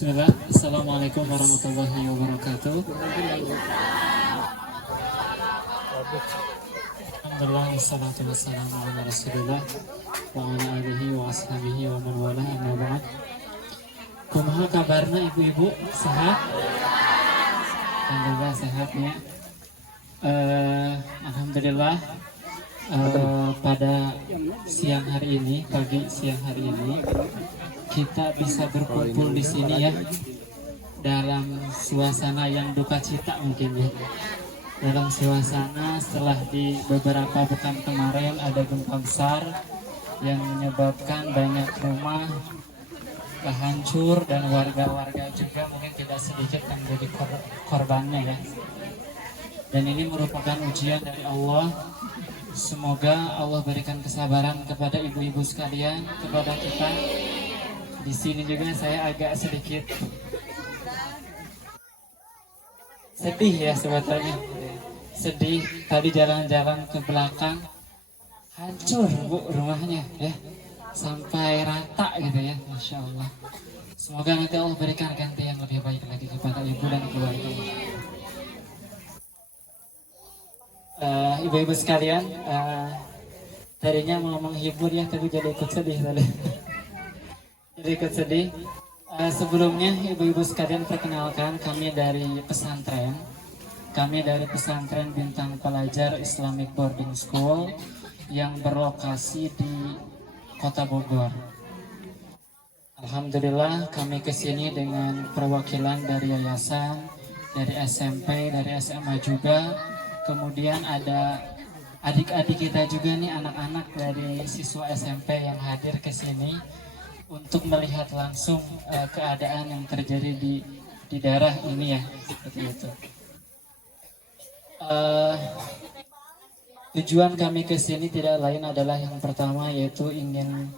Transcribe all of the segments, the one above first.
Bismillah. Assalamualaikum warahmatullahi wabarakatuh. Alhamdulillah, wassalatu wassalamu ala rasulillah wa ala alihi wa ashabihi wa man wala, amma ba'd. Kumaha kabarna ibu-ibu? Sehat? Alhamdulillah sehat ya. Alhamdulillah pada siang hari ini, pagi siang hari ini kita bisa berkumpul di sini ya, dalam suasana yang duka cita mungkin ya. Dalam suasana setelah di beberapa pekan kemarin ada gempa besar yang menyebabkan banyak rumah hancur dan warga-warga juga mungkin tidak sedikit yang menjadi korbannya ya. Dan ini merupakan ujian dari Allah. Semoga Allah berikan kesabaran kepada ibu-ibu sekalian, kepada kita. Di sini juga saya agak sedikit sedih ya sebetulnya. Sedih, tadi jalan-jalan ke belakang hancur bu rumahnya ya, sampai rata gitu ya, Masya Allah. Semoga nanti Allah berikan ganti yang lebih baik lagi kepada ibu dan keluarga. Ibu-ibu sekalian, tadinya mau menghibur ya, tapi jadi ikut sedih tadi. Jadi ikut sedih. Sebelumnya ibu-ibu sekalian, perkenalkan kami dari pesantren. Kami dari pesantren Bintang Pelajar Islamic Boarding School yang berlokasi di Kota Bogor. Alhamdulillah kami kesini dengan perwakilan dari yayasan, dari SMP, dari SMA juga. Kemudian ada adik-adik kita juga nih, anak-anak dari siswa SMP yang hadir ke sini untuk melihat langsung keadaan yang terjadi di daerah ini ya, seperti itu. Tujuan kami ke sini tidak lain adalah yang pertama, yaitu ingin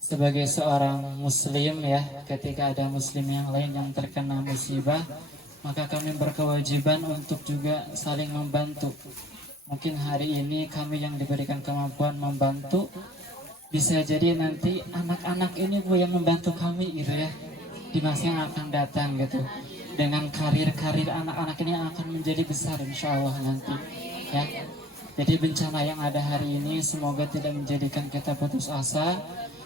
sebagai seorang muslim ya, ketika ada muslim yang lain yang terkena musibah, maka kami berkewajiban untuk juga saling membantu. Mungkin hari ini kami yang diberikan kemampuan membantu, bisa jadi nanti anak-anak ini bu yang membantu kami gitu ya, di masa yang akan datang gitu. Dengan karir-karir anak-anak ini yang akan menjadi besar insya Allah nanti ya. Jadi bencana yang ada hari ini semoga tidak menjadikan kita putus asa.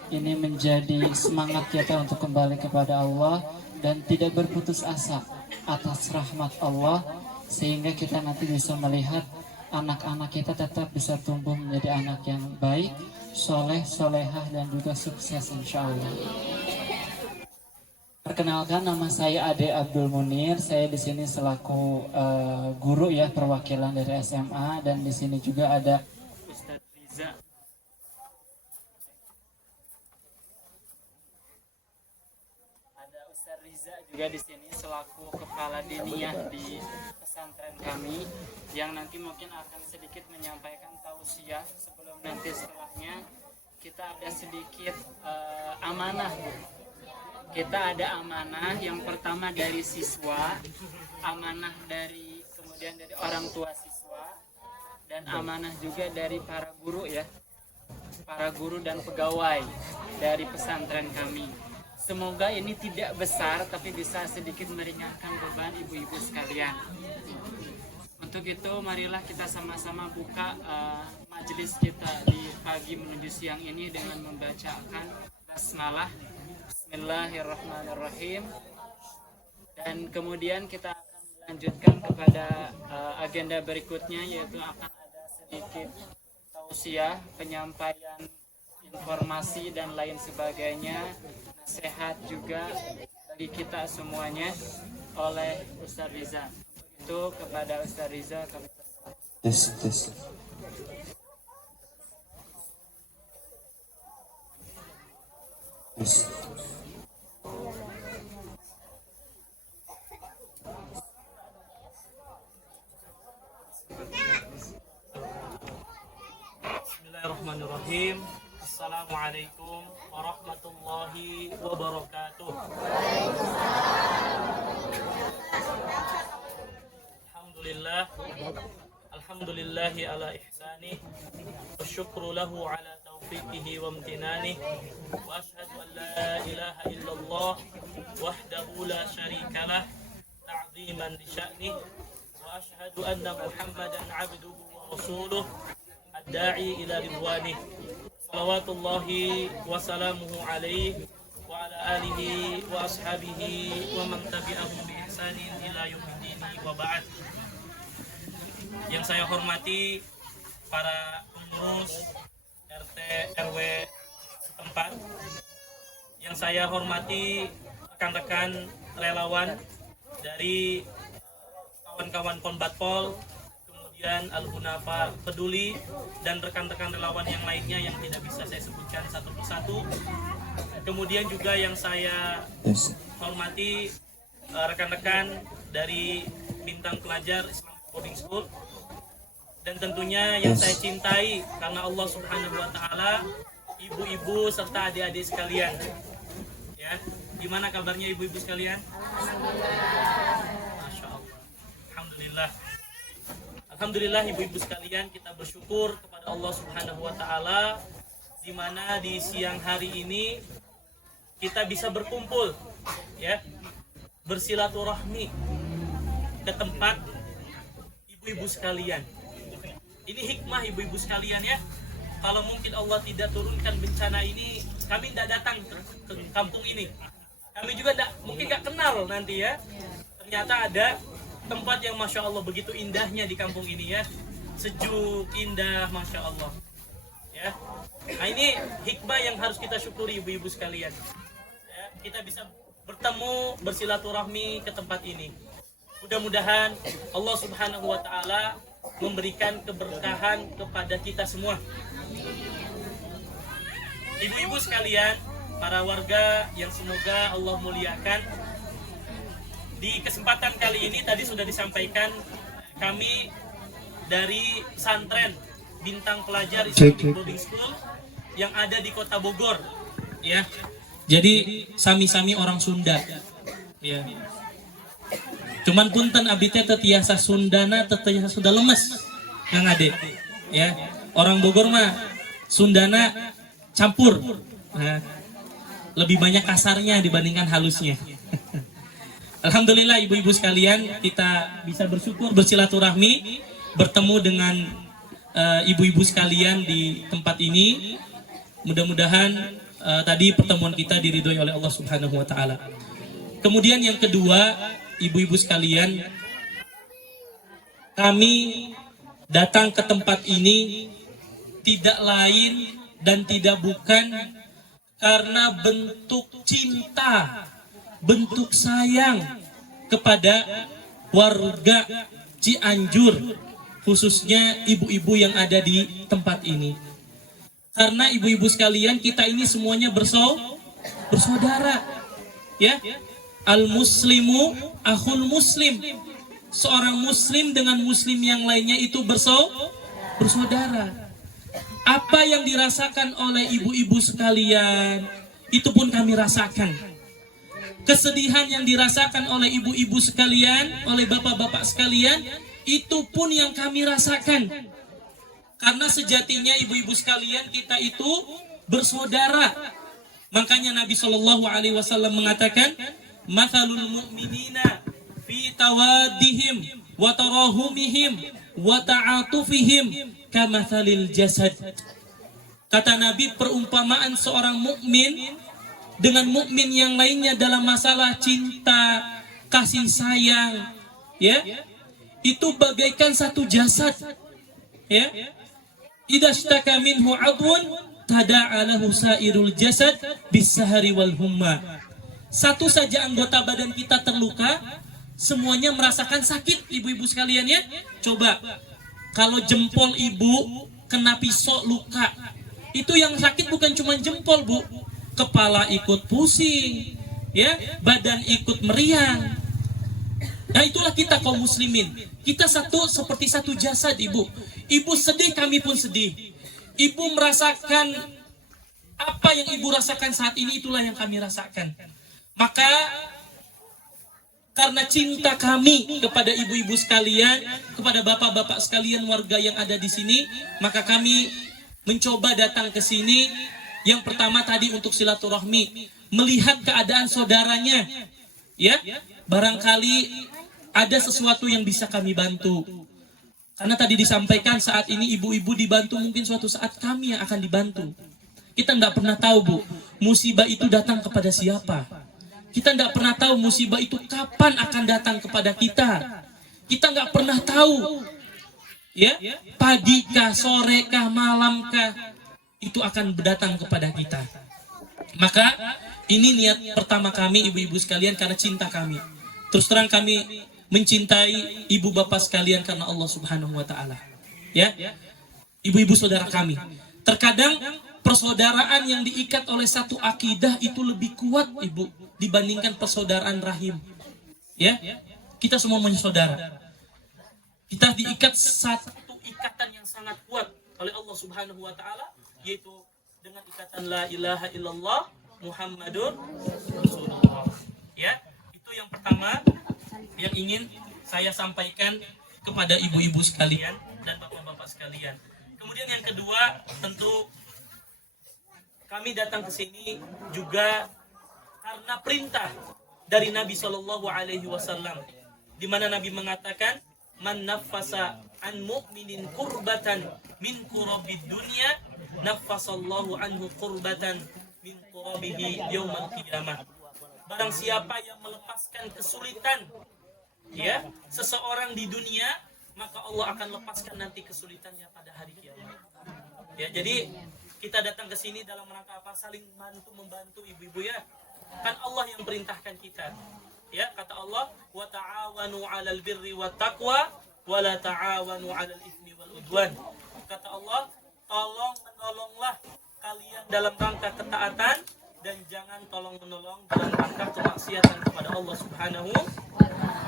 Ini menjadi semangat kita untuk kembali kepada Allah dan tidak berputus asa atas rahmat Allah, sehingga kita nanti bisa melihat anak-anak kita tetap bisa tumbuh menjadi anak yang baik, soleh, solehah, dan juga sukses insya Allah. Perkenalkan, nama saya Ade Abdul Munir. Saya di sini selaku guru ya, perwakilan dari SMA, dan di sini juga ada Ustadz Riza. Ada Ustadz Riza juga di sini selaku kepala diniyah di pesantren kami, yang nanti mungkin akan sedikit menyampaikan tausiah sebelum nanti setelahnya kita ada sedikit amanah bu. Kita ada amanah yang pertama dari siswa, amanah dari kemudian dari orang tua siswa, dan amanah juga dari para guru ya, para guru dan pegawai dari pesantren kami. Semoga ini tidak besar tapi bisa sedikit meringankan beban ibu-ibu sekalian. Untuk itu marilah kita sama-sama buka majelis kita di pagi menuju siang ini dengan membacakan basmalah. Bismillahirrahmanirrahim. Dan kemudian kita akan melanjutkan kepada agenda berikutnya, yaitu akan ada sedikit tausiah, penyampaian informasi dan lain sebagainya, nasihat juga bagi kita semuanya oleh Ustadz Riza. Itu kepada Ustadz Riza kami persilakan. Bismillahirrahmanirrahim. Assalamualaikum warahmatullahi wabarakatuh. Alhamdulillahi ala ihsanih wa syukru lahu ala taufiqihi wa amtinani wa ashhadu an la ilaha illallah وحده لا شريك له تعظيما لشأنه وأشهد أن محمدا عبده ورسوله الداعي إلى رضوانه صلوات الله وسلامه عليه وعلى آله وأصحابه ومن تبعهم بإحسان إلى يوم الدين وبعد. Yang saya hormati para pengurus RT RW setempat, yang saya hormati rekan-rekan relawan dari kawan-kawan Konbatpol, kemudian Al-Hunafa Peduli, dan rekan-rekan relawan yang lainnya yang tidak bisa saya sebutkan satu persatu. Kemudian juga yang saya hormati rekan-rekan dari Bintang Pelajar Islam Boarding School, dan tentunya yang saya cintai karena Allah Subhanahu wa taala, ibu-ibu serta adik-adik sekalian. Ya, gimana kabarnya ibu-ibu sekalian? Masya Allah. Alhamdulillah. Alhamdulillah ibu-ibu sekalian, kita bersyukur kepada Allah Subhanahu wa taala di mana di siang hari ini kita bisa berkumpul, ya, bersilaturahmi ke tempat ibu-ibu sekalian. Ini hikmah ibu-ibu sekalian, ya. Kalau mungkin Allah tidak turunkan bencana ini, kami tidak datang ke kampung ini. Kami juga mungkin nggak kenal nanti, ya. Ternyata ada tempat yang Masya Allah begitu indahnya di kampung ini, ya. Sejuk, indah, Masya Allah, ya. Nah, ini hikmah yang harus kita syukuri ibu-ibu sekalian, ya. Kita bisa bertemu, bersilaturahmi ke tempat ini. Mudah-mudahan Allah Subhanahu wa taala memberikan keberkahan kepada kita semua. Ibu-ibu sekalian, para warga yang semoga Allah muliakan, di kesempatan kali ini tadi sudah disampaikan, kami dari pesantren Bintang Pelajar Islamic Boarding School yang ada di Kota Bogor, ya. Jadi sami-sami orang Sunda, ya. Cuman punten abdi teh tetiasa Sundana tetiasa sudah lemes, Kang Ade, ya. Orang Bogor mah Sundana campur, nah, lebih banyak kasarnya dibandingkan halusnya. Alhamdulillah ibu-ibu sekalian, kita bisa bersyukur bersilaturahmi, bertemu dengan ibu-ibu sekalian di tempat ini. Mudah-mudahan tadi pertemuan kita diridhoi oleh Allah Subhanahu wa taala. Kemudian yang kedua, ibu-ibu sekalian, kami datang ke tempat ini tidak lain dan tidak bukan karena bentuk cinta, bentuk sayang kepada warga Cianjur, khususnya ibu-ibu yang ada di tempat ini. Karena ibu-ibu sekalian, kita ini semuanya bersaudara, ya. Al-muslimu akhul muslim. Seorang muslim dengan muslim yang lainnya itu bersaudara. Apa yang dirasakan oleh ibu-ibu sekalian, itu pun kami rasakan. Kesedihan yang dirasakan oleh ibu-ibu sekalian, oleh bapak-bapak sekalian, itu pun yang kami rasakan. Karena sejatinya ibu-ibu sekalian, kita itu bersaudara. Makanya Nabi SAW mengatakan, mathalul mu'minina fi tawaddihim wa tarahumihim wa ta'atufihim kamathalil jasad. Kata Nabi, perumpamaan seorang mukmin dengan mukmin yang lainnya dalam masalah cinta, kasih sayang, ya, itu bagaikan satu jasad, ya. Idza ishtaka minhu 'adwun tada'a lahu sa'irul jasad bis-sahari wal humma. Satu saja anggota badan kita terluka, semuanya merasakan sakit, ibu-ibu sekalian, ya. Coba kalau jempol ibu kena pisau luka, itu yang sakit bukan cuma jempol, Bu. Kepala ikut pusing, ya, badan ikut meriang. Nah, itulah kita kaum muslimin. Kita seperti satu jasad, Ibu. Ibu sedih, kami pun sedih. Ibu merasakan apa yang ibu rasakan saat ini, itulah yang kami rasakan. Maka karena cinta kami kepada ibu-ibu sekalian, kepada bapak-bapak sekalian, warga yang ada di sini, maka kami mencoba datang ke sini Yang pertama tadi untuk silaturahmi, melihat keadaan saudaranya. Ya, barangkali ada sesuatu yang bisa kami bantu. Karena tadi disampaikan saat ini ibu-ibu dibantu, mungkin suatu saat kami yang akan dibantu. Kita tidak pernah tahu, Bu, musibah itu datang kepada siapa. Kita tidak pernah tahu musibah itu kapan akan datang kepada kita. Kita nggak pernah tahu, ya, pagi kah, sore kah, malam kah, itu akan datang kepada kita. Maka ini niat pertama kami, ibu-ibu sekalian, karena cinta kami. Terus terang kami mencintai ibu bapak sekalian karena Allah Subhanahu wa taala. Ya. Ibu-ibu saudara kami. Terkadang persaudaraan yang diikat oleh satu akidah itu lebih kuat, Ibu, dibandingkan persaudaraan rahim. Ya. Kita semua saudara. Kita diikat satu ikatan yang sangat kuat oleh Allah Subhanahu wa taala, yaitu dengan ikatan la ilaha illallah Muhammadur Rasulullah. Ya, itu yang pertama yang ingin saya sampaikan kepada ibu-ibu sekalian dan bapak-bapak sekalian. Kemudian yang kedua, tentu kami datang ke sini juga karena perintah dari Nabi Shallallahu Alaihi Wasallam, di mana Nabi mengatakan, man nafasa an mu'minin kurbatan min kurabid dunya, nafasallahu anhu kurbatan min kurabihi yaumal qiyamah. Barang siapa yang melepaskan kesulitan, ya, seseorang di dunia, maka Allah akan lepaskan nanti kesulitannya pada hari kiamat. Ya, jadi kita datang ke sini dalam rangka apa? Saling membantu ibu-ibu, ya. Kan Allah yang perintahkan kita. Ya, kata Allah, wa ta'awanu 'alal birri wat taqwa wa la ta'awanu 'alal itsmi wal udwan. Kata Allah, tolong menolonglah kalian dalam rangka ketaatan dan jangan tolong menolong dalam rangka kemaksiatan kepada Allah Subhanahu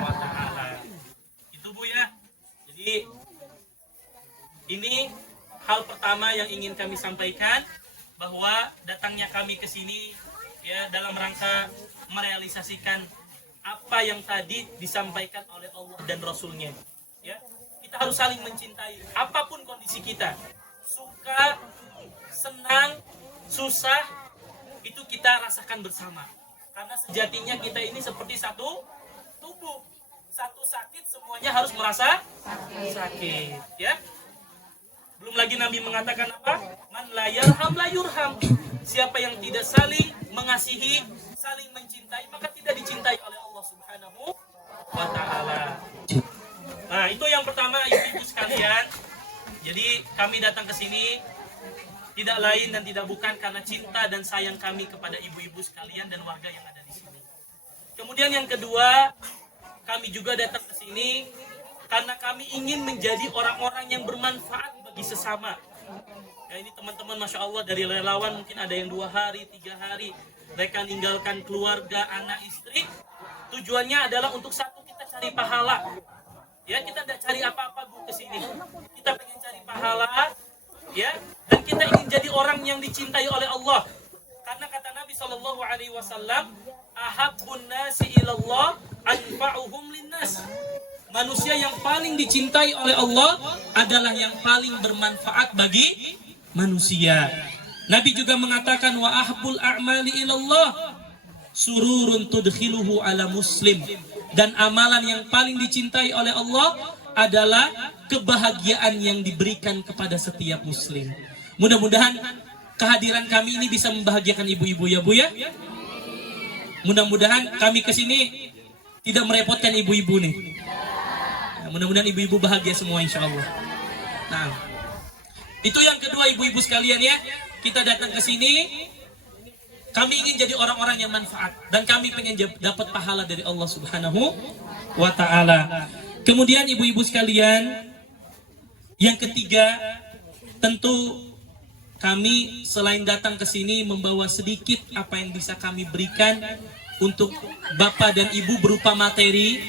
wa taala. Itu, Bu, ya. Jadi ini hal pertama yang ingin kami sampaikan, bahwa datangnya kami ke sini, ya, dalam rangka merealisasikan apa yang tadi disampaikan oleh Allah dan Rasulnya. Ya, kita harus saling mencintai apapun kondisi kita, suka, senang, susah, itu kita rasakan bersama. Karena sejatinya kita ini seperti satu tubuh, satu sakit semuanya harus merasa sakit. Ya, belum lagi Nabi mengatakan apa? Man la yarham la yurham. Siapa yang tidak saling mengasihi, saling mencintai, maka tidak dicintai oleh Allah Subhanahu wa taala. Nah, itu yang pertama, ibu-ibu sekalian. Jadi kami datang ke sini tidak lain dan tidak bukan karena cinta dan sayang kami kepada ibu-ibu sekalian dan warga yang ada di sini. Kemudian yang kedua, kami juga datang ke sini karena kami ingin menjadi orang-orang yang bermanfaat bagi sesama. Ya, ini teman-teman, Masya Allah, dari relawan mungkin ada yang 2 hari, 3 hari, mereka meninggalkan keluarga, anak, istri. Tujuannya adalah untuk satu, kita cari pahala. Ya, kita tidak cari apa-apa, Bu, ke sini. Kita pengen cari pahala, ya, dan kita ingin jadi orang yang dicintai oleh Allah. Karena kata Nabi Shallallahu Alaihi Wasallam, ahabbun nasi ilallah anfa'uhum linnas. Manusia yang paling dicintai oleh Allah adalah yang paling bermanfaat bagi manusia. Nabi juga mengatakan, wa ahbul a'mali ilallah sururun tudkhiluhu ala muslim. Dan amalan yang paling dicintai oleh Allah adalah kebahagiaan yang diberikan kepada setiap muslim. Mudah-mudahan kehadiran kami ini bisa membahagiakan ibu-ibu, ya, Bu, ya. Mudah-mudahan kami ke sini tidak merepotkan ibu-ibu nih. Nah, mudah-mudahan ibu-ibu bahagia semua, insya Allah. Nah, itu yang kedua, ibu-ibu sekalian, ya. Kita datang ke sini, kami ingin jadi orang-orang yang manfaat, dan kami pengen dapat pahala dari Allah Subhanahu wa taala. Kemudian ibu-ibu sekalian, yang ketiga, tentu kami selain datang ke sini membawa sedikit apa yang bisa kami berikan untuk Bapak dan Ibu berupa materi.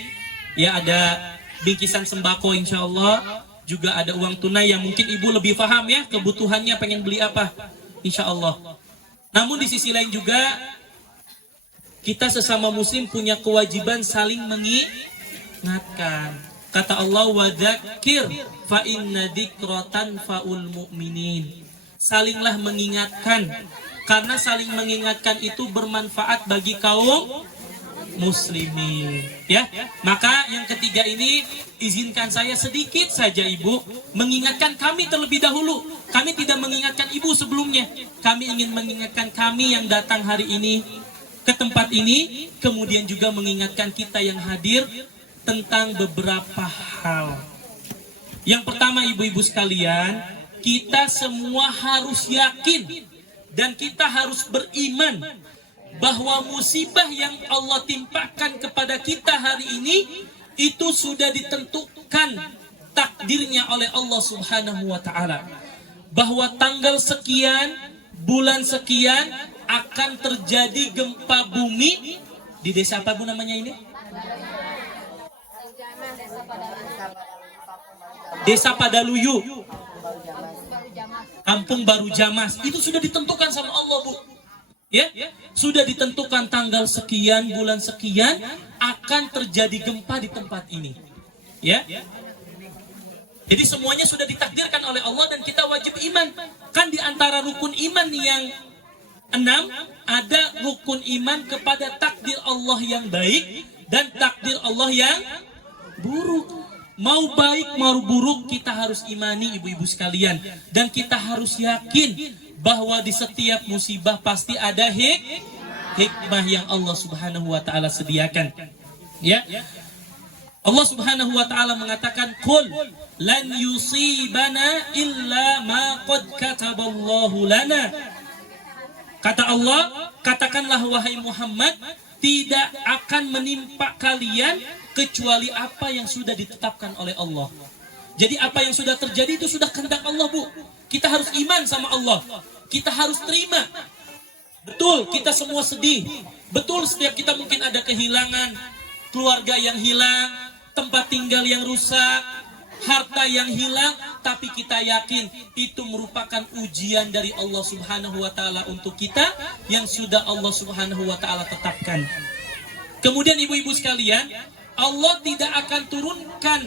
Ya, ada bingkisan sembako insya Allah, juga ada uang tunai yang mungkin Ibu lebih paham, ya, kebutuhannya pengen beli apa, insya Allah. Namun di sisi lain juga kita sesama muslim punya kewajiban saling mengingatkan. Kata Allah, wa dzakir fa inna dzikra tanfa'ul mu'minin. Salinglah mengingatkan, karena saling mengingatkan itu bermanfaat bagi kaum muslimin, ya. Maka yang ketiga ini izinkan saya sedikit saja Ibu mengingatkan kami terlebih dahulu. Kami tidak mengingatkan Ibu sebelumnya. Kami ingin mengingatkan kami yang datang hari ini ke tempat ini, kemudian juga mengingatkan kita yang hadir tentang beberapa hal. Yang pertama ibu-ibu sekalian, kita semua harus yakin dan kita harus beriman bahwa musibah yang Allah timpakan kepada kita hari ini itu sudah ditentukan takdirnya oleh Allah Subhanahu wa taala. Bahwa tanggal sekian, bulan sekian akan terjadi gempa bumi di desa apa Bu namanya ini? Desa Padaluyu, Kampung Baru Jamas. Itu sudah ditentukan sama Allah Bu. Ya, sudah ditentukan tanggal sekian, bulan sekian akan terjadi gempa di tempat ini. Ya. Jadi semuanya sudah ditakdirkan oleh Allah dan kita wajib iman. Kan di antara rukun iman yang 6 ada rukun iman kepada takdir Allah yang baik dan takdir Allah yang buruk. Mau baik mau buruk kita harus imani ibu-ibu sekalian, dan kita harus yakin bahwa di setiap musibah pasti ada hikmah yang Allah Subhanahu wa taala sediakan. Ya. Allah Subhanahu wa taala mengatakan, "Qul lan yusibana illa ma qad kataballahu lana." Kata Allah, katakanlah wahai Muhammad, tidak akan menimpa kalian kecuali apa yang sudah ditetapkan oleh Allah. Jadi apa yang sudah terjadi itu sudah kehendak Allah Bu. Kita harus iman sama Allah. Kita harus terima. Betul, kita semua sedih. Betul, setiap kita mungkin ada kehilangan, keluarga yang hilang, tempat tinggal yang rusak, harta yang hilang, tapi kita yakin itu merupakan ujian dari Allah Subhanahu wa taala untuk kita yang sudah Allah Subhanahu wa taala tetapkan. Kemudian ibu-ibu sekalian, Allah tidak akan turunkan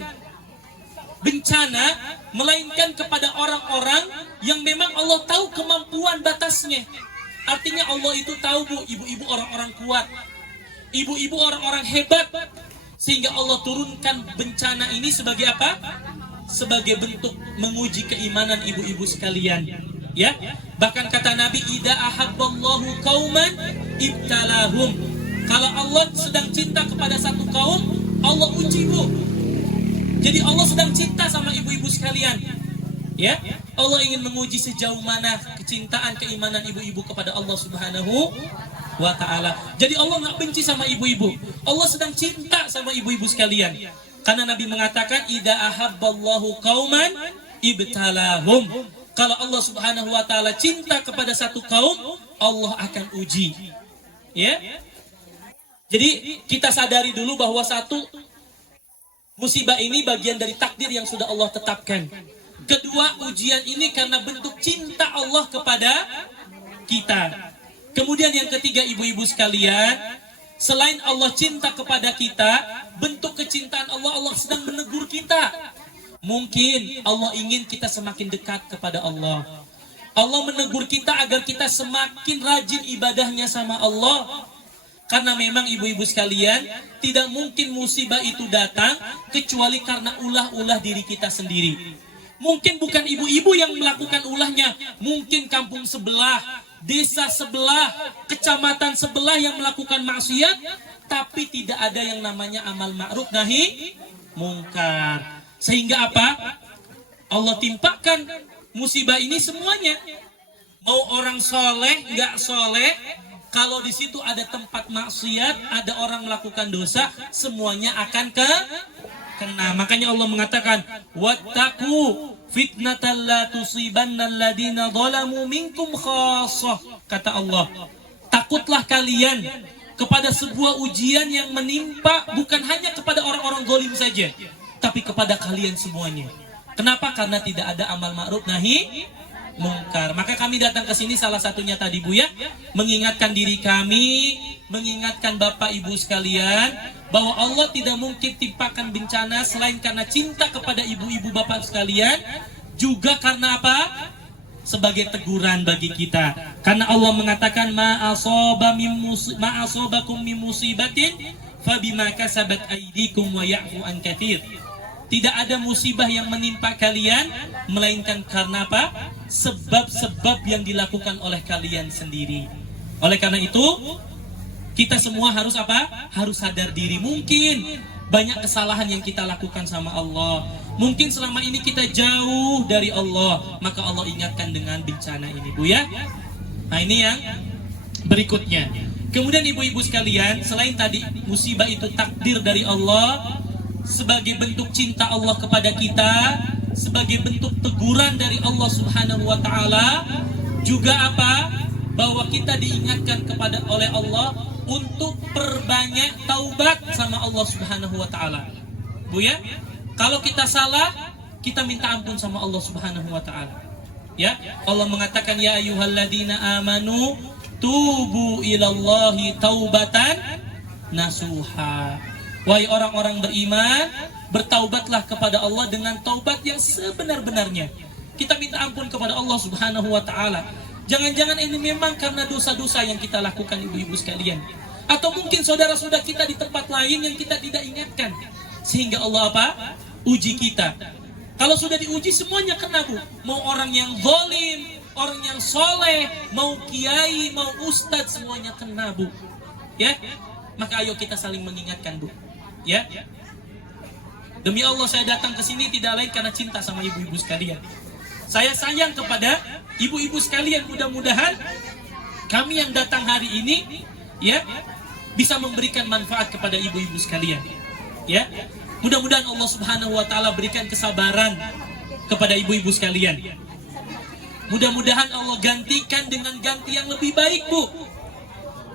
bencana melainkan kepada orang-orang yang memang Allah tahu kemampuan batasnya. Artinya Allah itu tahu Bu, ibu-ibu orang-orang kuat, ibu-ibu orang-orang hebat, sehingga Allah turunkan bencana ini sebagai apa? Sebagai bentuk menguji keimanan ibu-ibu sekalian. Ya, bahkan kata Nabi, "Idza ahabballahu qauman ibtalahum." Kalau Allah sedang cinta kepada satu kaum, Allah uji Bu. Jadi Allah sedang cinta sama ibu-ibu sekalian. Ya, Allah ingin menguji sejauh mana kecintaan keimanan ibu-ibu kepada Allah Subhanahu wa taala. Jadi Allah nggak benci sama ibu-ibu. Allah sedang cinta sama ibu-ibu sekalian. Karena Nabi mengatakan, "Idza ahabballahu qauman ibtalahum." Kalau Allah Subhanahu wa taala cinta kepada satu kaum, Allah akan uji. Ya. Jadi kita sadari dulu bahwa satu musibah ini bagian dari takdir yang sudah Allah tetapkan. Kedua, ujian ini karena bentuk cinta Allah kepada kita. Kemudian yang ketiga ibu-ibu sekalian, selain Allah cinta kepada kita, bentuk kecintaan Allah, Allah sedang menegur kita. Mungkin Allah ingin kita semakin dekat kepada Allah. Allah menegur kita agar kita semakin rajin ibadahnya sama Allah. Karena memang ibu-ibu sekalian, tidak mungkin musibah itu datang kecuali karena ulah-ulah diri kita sendiri. Mungkin bukan ibu-ibu yang melakukan ulahnya, mungkin kampung sebelah, desa sebelah, kecamatan sebelah yang melakukan maksiat, tapi tidak ada yang namanya amal ma'ruf nahi mungkar. Sehingga apa? Allah timpakan musibah ini semuanya. Mau orang soleh, nggak soleh, kalau di situ ada tempat maksiat, ada orang melakukan dosa, semuanya akan kena. Makanya Allah mengatakan, "Wattaqu fitnatan la tusibanna alladina zalamu minkum khassah." Kata Allah, takutlah kalian kepada sebuah ujian yang menimpa bukan hanya kepada orang-orang zalim saja, tapi kepada kalian semuanya. Kenapa? Karena tidak ada amal ma'ruf nahi mungkar. Maka kami datang ke sini salah satunya tadi Bu ya, mengingatkan diri kami, mengingatkan Bapak Ibu sekalian bahwa Allah tidak mungkin timpakan bencana selain karena cinta kepada ibu-ibu bapak sekalian, juga karena apa? sebagai teguran bagi kita. Karena Allah mengatakan ma asobakum min musibatin fabima kasabat aydikum wa ya'fu an katsir. Tidak ada musibah yang menimpa kalian melainkan karena apa? Sebab-sebab yang dilakukan oleh kalian sendiri. Oleh karena itu, kita semua harus apa? Harus sadar diri. Mungkin banyak kesalahan yang kita lakukan sama Allah. Mungkin selama ini kita jauh dari Allah, maka Allah ingatkan dengan bencana ini, Bu ya. Nah, ini yang berikutnya. Kemudian ibu-ibu sekalian, selain tadi musibah itu takdir dari Allah, sebagai bentuk cinta Allah kepada kita, sebagai bentuk teguran dari Allah Subhanahu wa taala, juga apa? Bahwa kita diingatkan oleh Allah untuk perbanyak taubat sama Allah Subhanahu wa taala. Bu ya, kalau kita salah, kita minta ampun sama Allah Subhanahu wa taala. Ya, Allah mengatakan ya ayyuhalladzina amanu tubu ilallahi taubatan nasuha. Wahai orang-orang beriman, bertaubatlah kepada Allah dengan taubat yang sebenar-benarnya. Kita minta ampun kepada Allah Subhanahu wa taala. Jangan-jangan ini memang karena dosa-dosa yang kita lakukan, ibu-ibu sekalian. Atau mungkin saudara-saudara kita di tempat lain yang kita tidak ingatkan. Sehingga Allah apa? Uji kita. Kalau sudah diuji semuanya kena, Bu. Mau orang yang zalim, orang yang soleh, mau kiai, mau ustadz, semuanya kena, Bu. Ya, maka ayo kita saling mengingatkan, Bu. Ya, demi Allah saya datang ke sini tidak lain karena cinta sama ibu-ibu sekalian. Saya sayang kepada ibu-ibu sekalian. Mudah-mudahan kami yang datang hari ini, ya, bisa memberikan manfaat kepada ibu-ibu sekalian. Ya, mudah-mudahan Allah Subhanahu wa taala berikan kesabaran kepada ibu-ibu sekalian. Mudah-mudahan Allah gantikan dengan ganti yang lebih baik, Bu.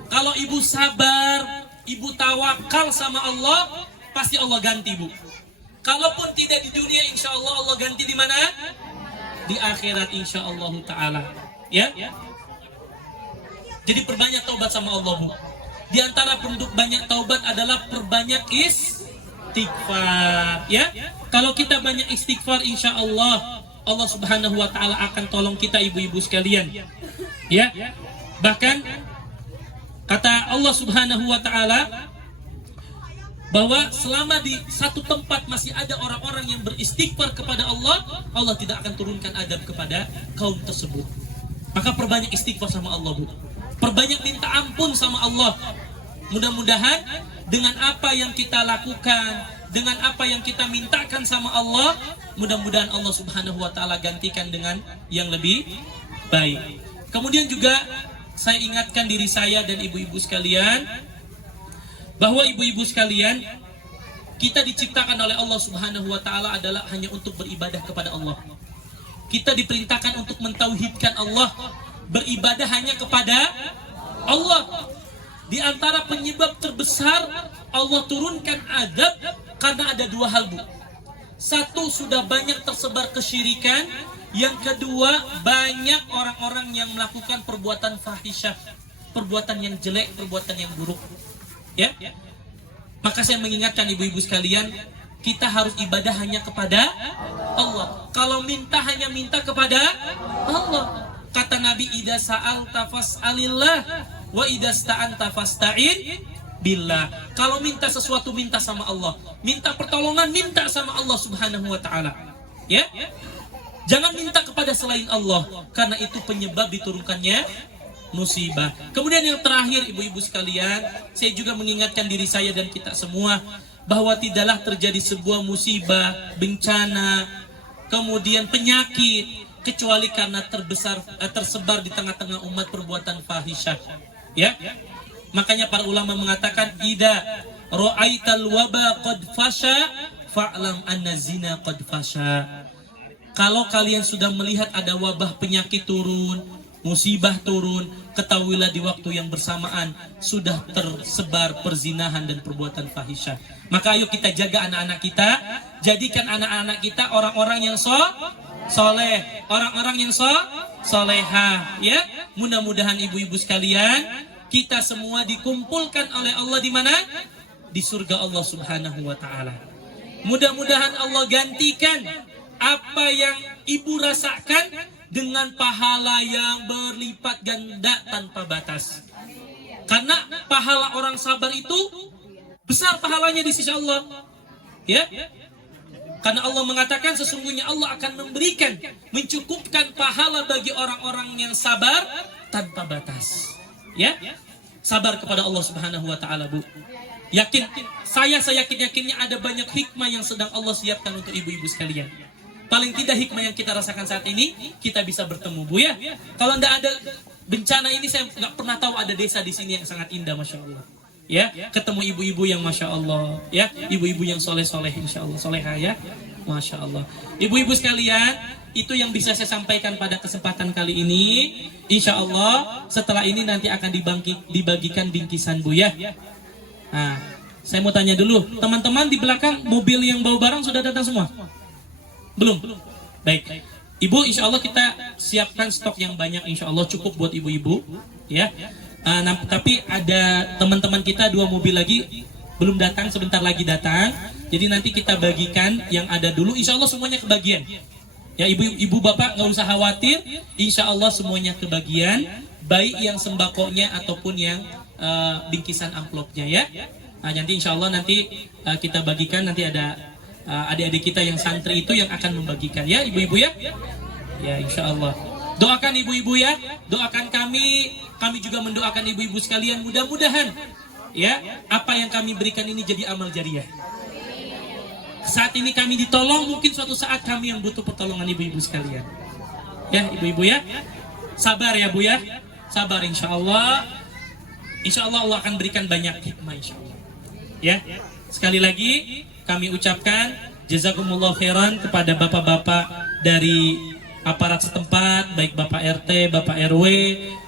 Kalau ibu sabar, ibu tawakal sama Allah, pasti Allah ganti, Bu. Kalaupun tidak di dunia, insya Allah Allah ganti di mana? Di akhirat, insya Allah taala. Ya. Jadi perbanyak taubat sama Allah, Bu. Di antara bentuk banyak taubat adalah perbanyak istighfar. Ya. Kalau kita banyak istighfar, insya Allah Allah Subhanahu wa taala akan tolong kita, ibu-ibu sekalian. Ya. Bahkan kata Allah Subhanahu wa taala bahwa selama di satu tempat masih ada orang-orang yang beristighfar kepada Allah, Allah tidak akan turunkan adab kepada kaum tersebut. Maka perbanyak istighfar sama Allah, Bu. Perbanyak minta ampun sama Allah. Mudah-mudahan dengan apa yang kita lakukan, dengan apa yang kita mintakan sama Allah, mudah-mudahan Allah Subhanahu wa taala gantikan dengan yang lebih baik. Kemudian juga saya ingatkan diri saya dan ibu-ibu sekalian, bahwa ibu-ibu sekalian, kita diciptakan oleh Allah Subhanahu wa taala adalah hanya untuk beribadah kepada Allah. Kita diperintahkan untuk mentauhidkan Allah, beribadah hanya kepada Allah. Di antara penyebab terbesar Allah turunkan azab karena ada dua hal, Bu. Satu, sudah banyak tersebar kesyirikan. Yang kedua, banyak orang-orang yang melakukan perbuatan fahisyah, perbuatan yang jelek, perbuatan yang buruk. Ya, maka saya mengingatkan ibu-ibu sekalian, kita harus ibadah hanya kepada Allah. Kalau minta, hanya minta kepada Allah. Kata Nabi, idza sa'alta fas'alillah wa idza sta'anta fasta'in billah. Kalau minta sesuatu, minta sama Allah. Minta pertolongan, minta sama Allah Subhanahu wa taala. Ya, jangan minta kepada selain Allah, karena itu penyebab diturunkannya musibah. Kemudian yang terakhir, ibu-ibu sekalian, saya juga mengingatkan diri saya dan kita semua bahwa tidaklah terjadi sebuah musibah, bencana, kemudian penyakit, kecuali karena tersebar di tengah-tengah umat perbuatan fahisyah. Ya, makanya para ulama mengatakan, idza ra'aital waba qad fasha fa'lam anna zina qad fasha. Kalau kalian sudah melihat ada wabah penyakit turun, musibah turun, ketahuilah di waktu yang bersamaan sudah tersebar perzinahan dan perbuatan fahisyah. Maka ayo kita jaga anak-anak kita, jadikan anak-anak kita orang-orang yang soleh, orang-orang yang solehah. Ya, mudah-mudahan ibu-ibu sekalian, kita semua dikumpulkan oleh Allah di mana? Di surga Allah Subhanahu wa taala. Mudah-mudahan Allah gantikan apa yang ibu rasakan dengan pahala yang berlipat ganda tanpa batas. Karena pahala orang sabar itu besar pahalanya di sisi Allah. Ya. Karena Allah mengatakan sesungguhnya Allah akan memberikan, mencukupkan pahala bagi orang-orang yang sabar tanpa batas. Ya. Sabar kepada Allah Subhanahu wa taala, Bu. Yakin, saya yakin-yakinnya ada banyak hikmah yang sedang Allah siapkan untuk ibu-ibu sekalian. Paling tidak hikmah yang kita rasakan saat ini, kita bisa bertemu, Bu ya. Kalau tidak ada bencana ini, saya nggak pernah tahu ada desa di sini yang sangat indah, Masya Allah. Ya, ketemu ibu-ibu yang Masya Allah, ya, ibu-ibu yang soleh-soleh, Insya Allah, soleha ya, Masya Allah. Ibu-ibu sekalian, itu yang bisa saya sampaikan pada kesempatan kali ini. Insya Allah, setelah ini nanti akan dibagikan bingkisan, Bu ya. Nah, saya mau tanya dulu, teman-teman di belakang mobil yang bawa barang sudah datang semua? Belum? Baik. Ibu, insya Allah kita siapkan stok yang banyak, insya Allah cukup buat ibu-ibu, ya. Tapi ada teman-teman kita 2 mobil lagi belum datang, sebentar lagi datang. Jadi nanti kita bagikan yang ada dulu, insya Allah semuanya kebagian. Ya, ibu bapak nggak usah khawatir, insya Allah semuanya kebagian, baik yang sembakonya ataupun yang bingkisan amplopnya ya. Nah, nanti insya Allah nanti kita bagikan, nanti ada adik-adik kita yang santri itu yang akan membagikan ya, ibu-ibu ya. Ya, insya Allah. Doakan ibu-ibu ya, doakan kami juga mendoakan ibu-ibu sekalian, mudah-mudahan ya apa yang kami berikan ini jadi amal jariah. Saat ini kami ditolong, mungkin suatu saat kami yang butuh pertolongan ibu-ibu sekalian. Ya, ibu-ibu ya, sabar ya Bu ya, sabar insya Allah. Insya Allah Allah akan berikan banyak hikmah insya Allah. Ya, sekali lagi kami ucapkan jazakumullah khairan kepada bapak-bapak dari aparat setempat, baik Bapak RT, Bapak RW,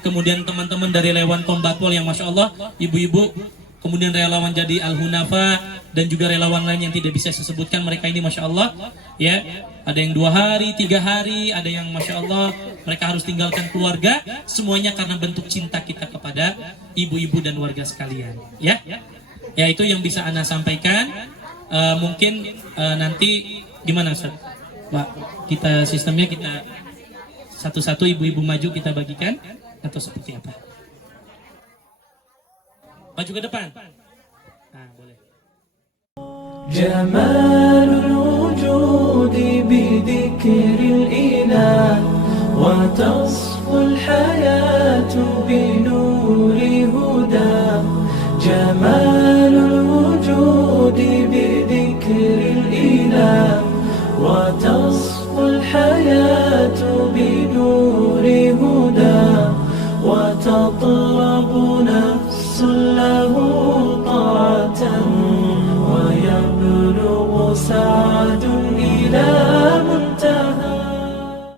kemudian teman-teman dari Lewan Kombatpol yang Masya Allah, ibu-ibu, kemudian relawan jadi Al-Hunafa, dan juga relawan lain yang tidak bisa saya sebutkan, mereka ini Masya Allah, ya, ada yang 2 hari, 3 hari, ada yang Masya Allah, mereka harus tinggalkan keluarga, semuanya karena bentuk cinta kita kepada ibu-ibu dan warga sekalian, ya. Ya, itu yang bisa Ana sampaikan. Mungkin nanti gimana Ustaz? Pak, kita sistemnya kita satu-satu ibu-ibu maju kita bagikan atau seperti apa? Maju ke depan. Nah, boleh. Jamalul wujudi bidzikril ilah wa tasful hayatu binuri huda. Jamalul wujudi bidzikril ilah wa